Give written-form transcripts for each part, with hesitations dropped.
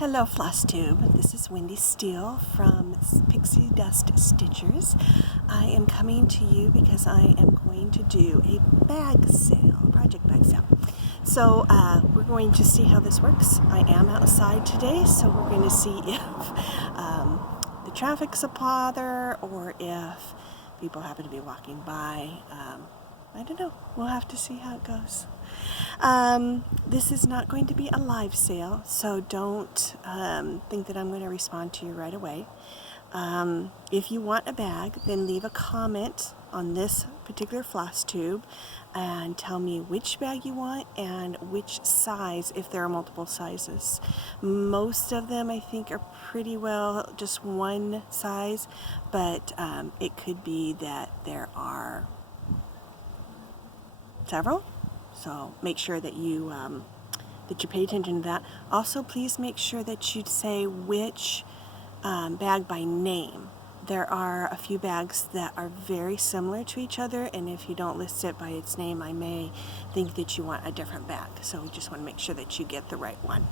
Hello Floss Tube, this is Wendy Steele from Pixie Dust Stitchers. I am coming to you because I am going to do a bag sale, project bag sale. So we're going to see how this works. I am outside today, so we're going to see if the traffic's a bother or if people happen to be walking by. I don't know. We'll have to see how it goes. This is not going to be a live sale, so don't think that I'm going to respond to you right away. If you want a bag, then leave a comment on this particular floss tube and tell me which bag you want and which size, if there are multiple sizes. Most of them I think are pretty well just one size, but it could be that there are several, so make sure that you pay attention to that. Also, please make sure that you say which bag by name. There are a few bags that are very similar to each other, and if you don't list it by its name, I may think that you want a different bag. So we just want to make sure that you get the right one.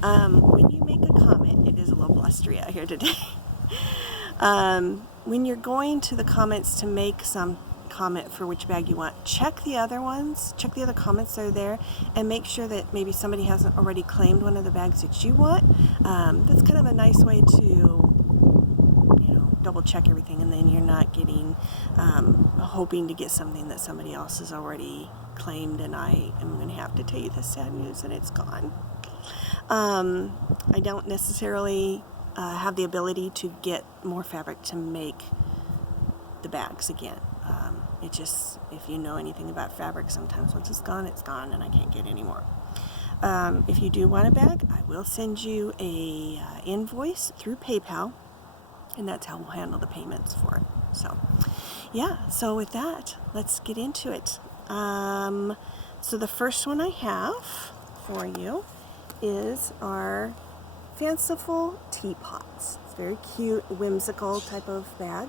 When you make a comment, it is a little blustery out here today. When you're going to the comments to make some comment for which bag you want, check the other ones, check the other comments that are there, and make sure that maybe somebody hasn't already claimed one of the bags that you want. That's kind of a nice way to, double check everything, and then you're not getting hoping to get something that somebody else has already claimed, and I am going to have to tell you the sad news and it's gone. I don't necessarily have the ability to get more fabric to make the bags again. It just, if you know anything about fabric, sometimes once it's gone, and I can't get any more. If you do want a bag, I will send you a invoice through PayPal, and that's how we'll handle the payments for it. So, yeah, so with that, let's get into it. So the first one I have for you is our Fanciful teapots. It's a very cute, whimsical type of bag.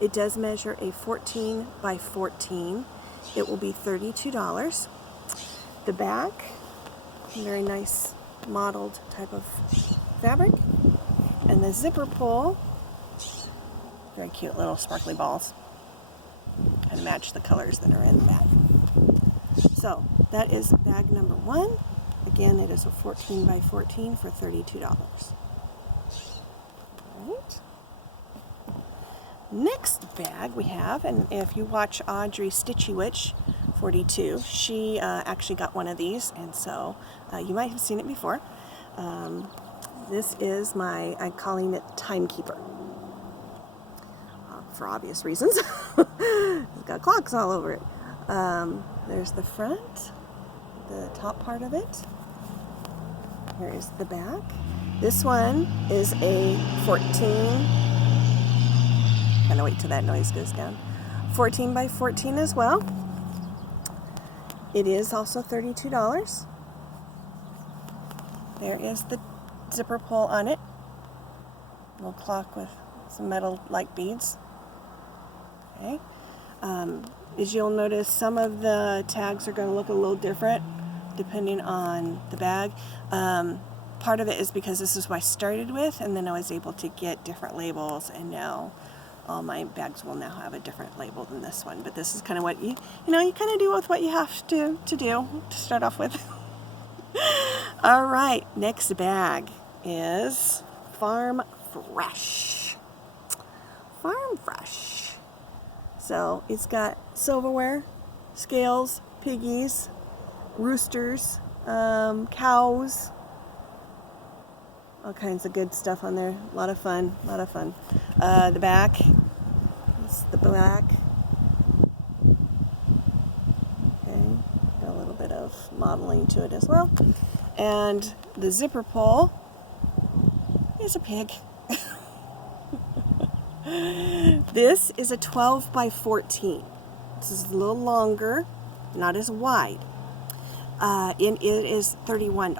It does measure a 14 by 14. It will be $32. The back, very nice mottled type of fabric. And the zipper pull, very cute little sparkly balls. And match the colors that are in the bag. So that is bag number one. Again, it is a 14 by 14 for $32. All right. Next bag we have, and if you watch Audrey Stitchy Witch 42, she actually got one of these, and so you might have seen it before. This is I'm calling it Timekeeper, for obvious reasons. It's got clocks all over it. There's the front, the top part of it. Here is the back. This one is a 14. Kind of wait till that noise goes down. 14 by 14 as well. It is also $32. There is the zipper pull on it. Little clock with some metal-like beads. Okay. As you'll notice, some of the tags are going to look a little different depending on the bag. Part of it is because this is what I started with, and then I was able to get different labels, and now all my bags will now have a different label than this one. But this is kind of what you kind of do with what you have to do to start off with. All right, next bag is Farm Fresh. Farm Fresh. So it's got silverware, scales, piggies, roosters, cows, all kinds of good stuff on there. A lot of fun. The back is the black. Okay, got a little bit of modeling to it as well. And the zipper pull is a pig. This is a 12 by 14. This is a little longer, not as wide. And it is $31.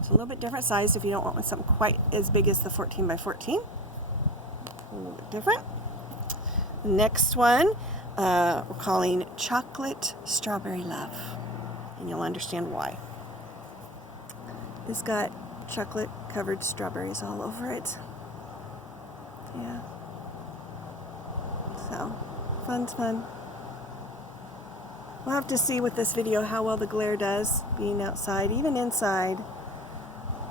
It's a little bit different size if you don't want something quite as big as the 14 by 14. A little bit different. Next one, we're calling Chocolate Strawberry Love, and you'll understand why. has got chocolate covered strawberries all over it. Yeah. So, fun's fun. We'll have to see with this video how well the glare does being outside, even inside.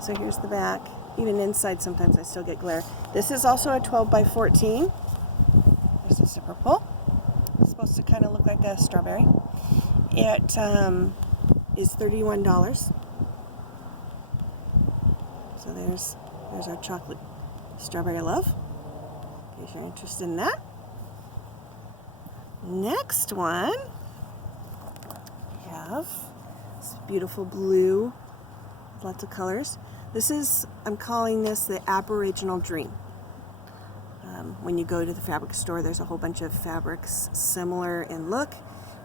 So here's the back. Even inside sometimes I still get glare. This is also a 12 by 14. There's a zipper pull. It's supposed to kind of look like a strawberry. It is $31. So there's our chocolate strawberry love, in case you're interested in that. Next one, we have this beautiful blue, lots of colors. This is, I'm calling this the Aboriginal Dream. When you go to the fabric store, there's a whole bunch of fabrics similar in look,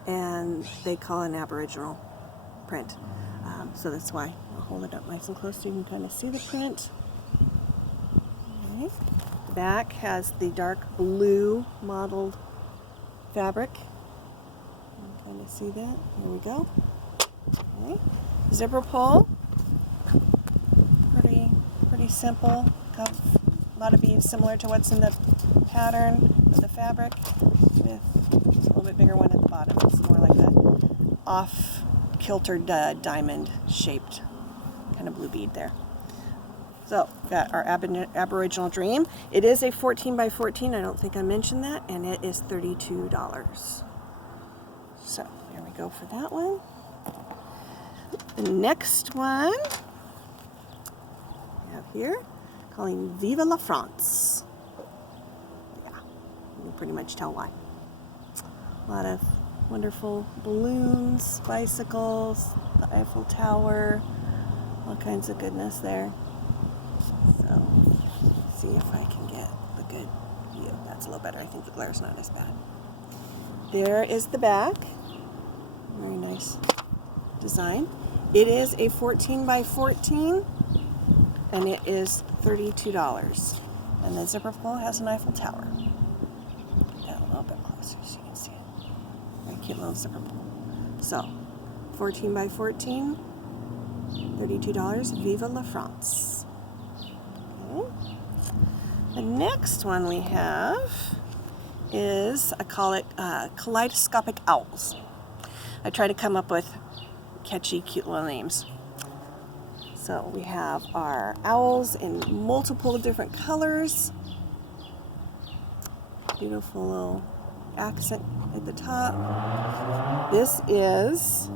and they call it an Aboriginal print. So that's why I'll hold it up nice and close so you can kind of see the print. Okay. The back has the dark blue mottled fabric. You can kind of see that. Here we go. Okay. Zipper pull. Pretty simple. Got a lot of beads similar to what's in the pattern of the fabric, with a little bit bigger one at the bottom. It's more like a off-kiltered diamond shaped kind of blue bead there. So we've got our Aboriginal Dream. It is a 14 by 14. I don't think I mentioned that, and it is $32. So there we go for that one. The next one we have here, calling Viva la France. Yeah, you can pretty much tell why. A lot of wonderful balloons, bicycles, the Eiffel Tower, all kinds of goodness there. So, see if I can get a good view. That's a little better. I think the glare's not as bad. There is the back. Very nice design. It is a 14 by 14, and it is $32. And the zipper pull has an Eiffel Tower. Get that a little bit closer so you can see it. Very cute little zipper pull. So, 14 by 14, $32. Viva la France. Okay. The next one we have is, I call it Kaleidoscopic Owls. I try to come up with catchy, cute little names. So we have our owls in multiple different colors. Beautiful little accent at the top. This is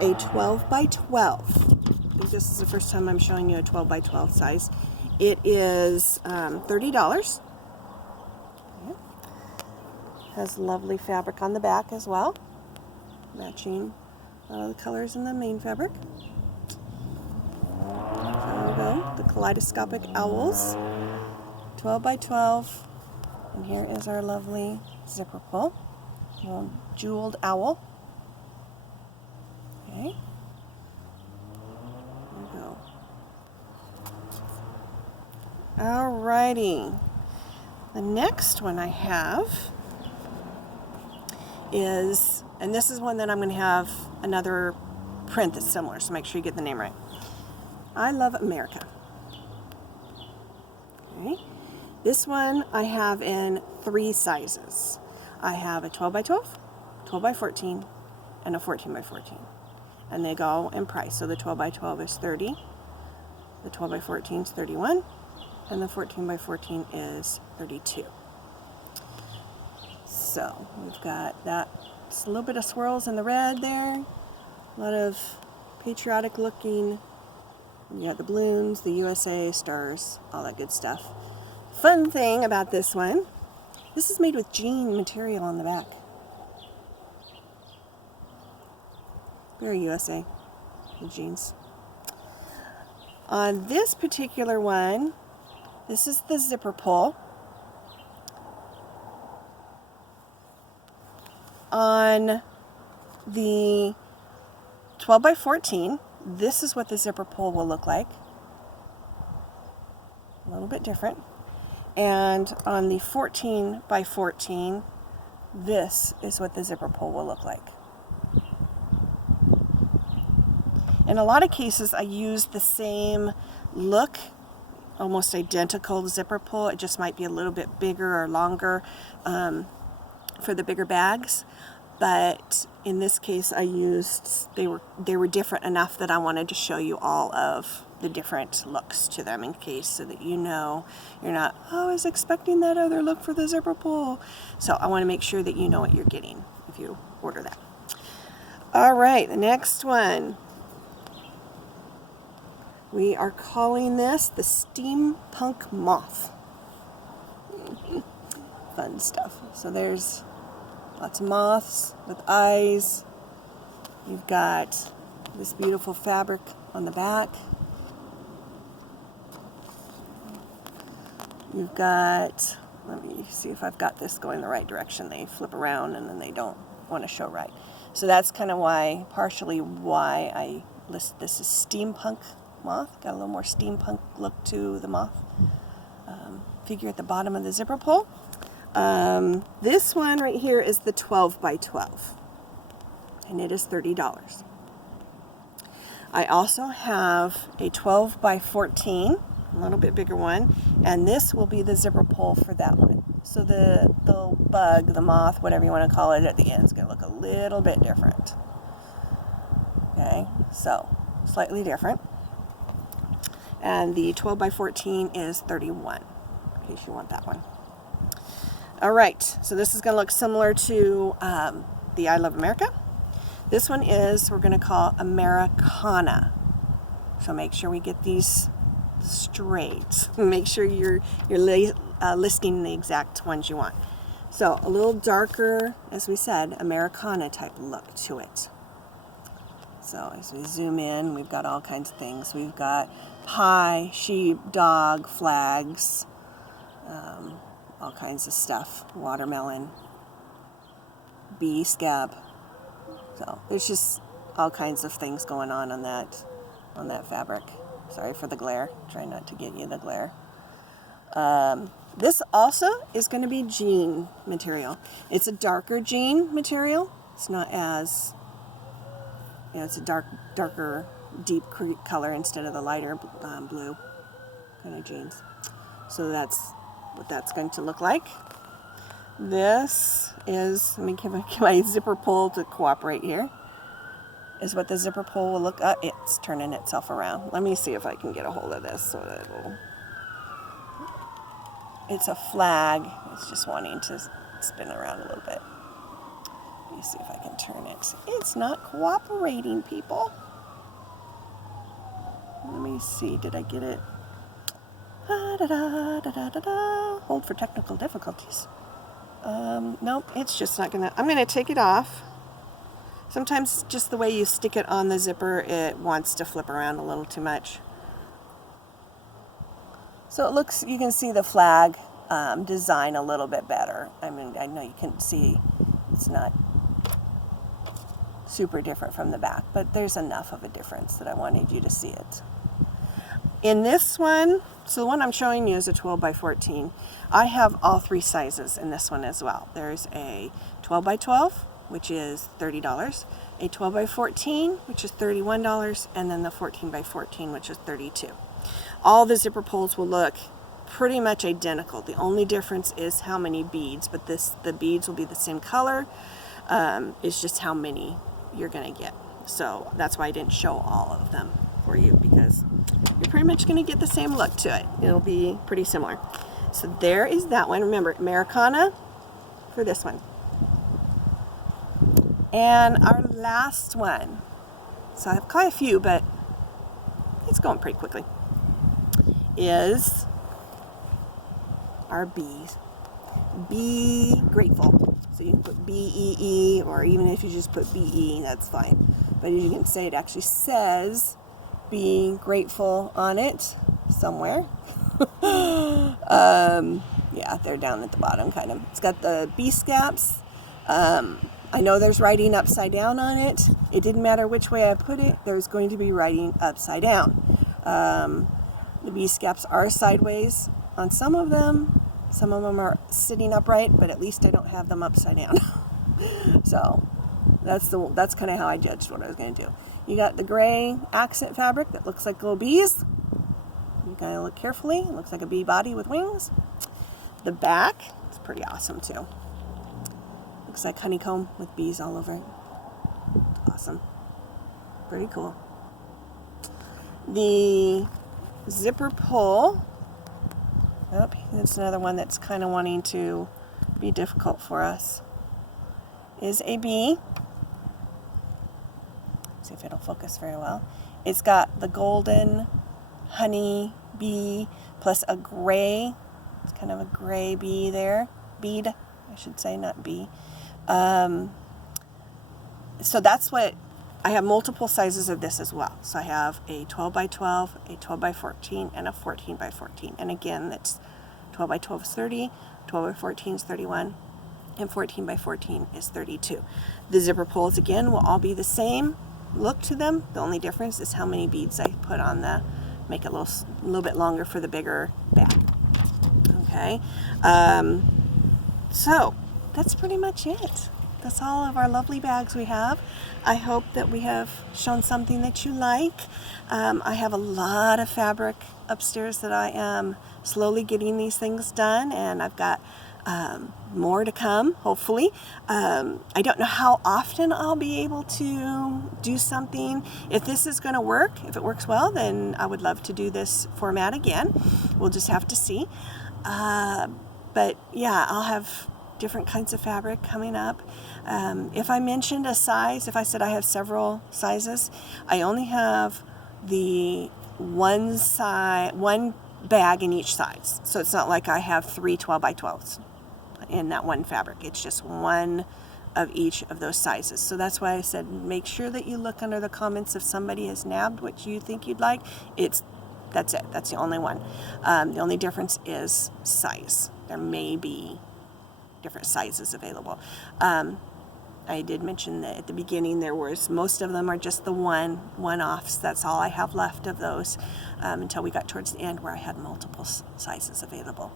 a 12 by 12. I think this is the first time I'm showing you a 12 by 12 size. It is $30. Okay. Has lovely fabric on the back as well, matching a lot of the colors in the main fabric. There we go, the Kaleidoscopic Owls, 12 by 12. And here is our lovely zipper pull, little jeweled owl. Okay, there we go. Alrighty, the next one I have is, and this is one that I'm going to have another print that's similar, so make sure you get the name right. I love America. Okay. This one I have in 3 sizes. I have a 12 by 12, 12 by 14, and a 14 by 14. And they go in price. So the 12 by 12 is $30, the 12 by 14 is $31, and the 14 by 14 is $32. So we've got that, just a little bit of swirls in the red there, a lot of patriotic looking. You got the balloons, the USA, stars, all that good stuff. Fun thing about this one, this is made with jean material on the back. Very USA, the jeans. On this particular one, this is the zipper pull. On the 12 by 14, this is what the zipper pull will look like. A little bit different. And on the 14 by 14, this is what the zipper pull will look like. In a lot of cases, I use the same look, almost identical zipper pull. It just might be a little bit bigger or longer for the bigger bags. But in this case, I used, they were different enough that I wanted to show you all of the different looks to them in case, so that you know you're not, oh, I was expecting that other look for the zipper pull. So I want to make sure that you know what you're getting if you order that. All right, the next one. We are calling this the Steampunk Moth. Fun stuff. So there's lots of moths with eyes. You've got this beautiful fabric on the back. You've got, let me see if I've got this going the right direction. They flip around and then they don't want to show right. So that's kind of why, partially why I list this as Steampunk Moth. Got a little more steampunk look to the moth figure at the bottom of the zipper pull. This one right here is the 12 by 12 and it is $30. I also have a 12 by 14, a little bit bigger one, and this will be the zipper pull for that one. So the bug, the moth, whatever you want to call it, at the end is going to look a little bit different. Okay, so slightly different. And the 12 by 14 is $31, in case you want that one. All right, so this is going to look similar to the I Love America. This one is, we're going to call Americana. So make sure we get these straight. Make sure you're listing the exact ones you want. So a little darker, as we said, Americana type look to it. So as we zoom in, we've got all kinds of things. We've got pie, sheep, dog, flags, all kinds of stuff. Watermelon, bee scab. So there's just all kinds of things going on that fabric. Sorry for the glare. Try not to get you the glare. This also is going to be jean material. It's a darker jean material. It's not as, it's a darker, deep color instead of the lighter blue kind of jeans. So that's what that's going to look like. This is, let me give my zipper pull to cooperate here, is what the zipper pull will look at. It's turning itself around. Let me see if I can get a hold of this so that it's a flag. It's just wanting to spin around a little bit. Let me see if I can turn it. It's not cooperating, people. Let me see, did I get it? Hold for technical difficulties. Nope, it's just not gonna, I'm gonna take it off. Sometimes just the way you stick it on the zipper, it wants to flip around a little too much. So it looks, you can see the flag design a little bit better. I mean, I know you can see it's not super different from the back, but there's enough of a difference that I wanted you to see it. In this one, so the one I'm showing you is a 12 by 14. I have all three sizes in this one as well. There's a 12 by 12, which is $30, a 12 by 14, which is $31, and then the 14 by 14, which is $32. All the zipper pulls will look pretty much identical. The only difference is how many beads, but the beads will be the same color. It's just how many you're gonna get. So that's why I didn't show all of them for you, because you're pretty much gonna get the same look to it. It'll be pretty similar. So there is that one. Remember, Americana for this one. And our last one, so I have quite a few, but it's going pretty quickly, is our bees. Be grateful. So you can put B-E-E, or even if you just put B-E, that's fine. But as you can say, it actually says be grateful on it somewhere. Yeah, they're down at the bottom, kind of. It's got the bee scabs. I know there's writing upside down on it. It didn't matter which way I put it, there's going to be writing upside down. The bee scabs are sideways on some of them. Some of them are sitting upright, but at least I don't have them upside down. So that's kind of how I judged what I was going to do. You got the gray accent fabric that looks like little bees. You gotta look carefully. It looks like a bee body with wings. The back, it's pretty awesome too. Looks like honeycomb with bees all over it. Awesome. Very cool. The zipper pull. Oh, that's another one that's kind of wanting to be difficult for us. Is a bee. See if it'll focus very well. It's got the golden honey bee plus a gray. It's kind of a gray bee there. Bead, I should say, not bee. So that's what, I have multiple sizes of this as well. So I have a 12 by 12, a 12 by 14, and a 14 by 14. And again, that's 12 by 12 is 30, 12 by 14 is 31, and 14 by 14 is 32. The zipper pulls, again, will all be the same look to them. The only difference is how many beads I put on the, make it a little bit longer for the bigger bag. Okay, so that's pretty much it. That's all of our lovely bags we have. I hope that we have shown something that you like. I have a lot of fabric upstairs that I am slowly getting these things done, and I've got more to come, hopefully. I don't know how often I'll be able to do something. If this is going to work, if it works well, then I would love to do this format again. We'll just have to see. But yeah, I'll have different kinds of fabric coming up. If I mentioned a size, if I said I have several sizes, I only have the one bag in each size. So it's not like I have 3 12 by 12s in that one fabric. It's just one of each of those sizes. So that's why I said make sure that you look under the comments if somebody has nabbed what you think you'd like. That's it. That's the only one. The only difference is size. There may be different sizes available. I did mention that at the beginning most of them are just the one-offs. That's all I have left of those until we got towards the end where I had multiple sizes available.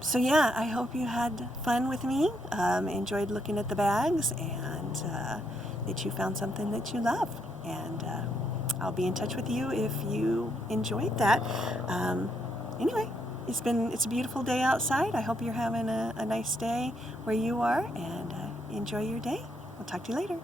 So yeah, I hope you had fun with me, enjoyed looking at the bags, and that you found something that you love. And I'll be in touch with you if you enjoyed that. Anyway, it's a beautiful day outside. I hope you're having a nice day where you are, and enjoy your day. We'll talk to you later.